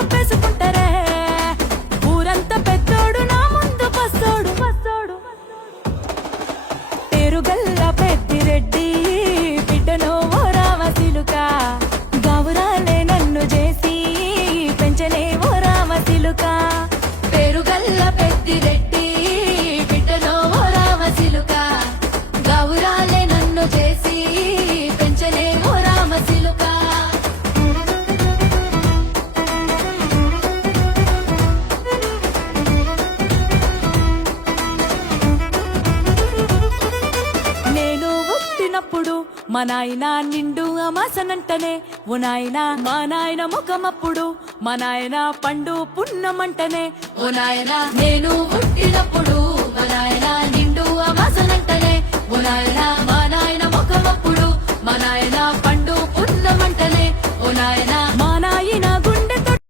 ఒప్పేసుకుంటారే. ఊరంతా పెద్దోడు నా ముందు పస్తోడు. పేరుగల్ల పెద్దిరెడ్డి బిడ్డనో ఓ రామసిలుక. గౌరాలే నన్ను చేసి పెంచనే ఓ రామసిలుక. పేరుగల్ల పెద్దిరెడ్డి బిడ్డనో ఓ రామసిలుక. గౌరాలే నన్ను చేసి పెంచనే ఓ రామసిలుక. నేను పుట్టినప్పుడు మా నాయన నిండు అమాసనంటనే ఓ నాయన. మా నాయన ముఖమప్పుడు మా నాయన పండు పున్నమంటనే ఓ నాయన. నేను పుట్టినప్పుడు మా నాయన నిండు అమాసనంటనే ఓ నాయన.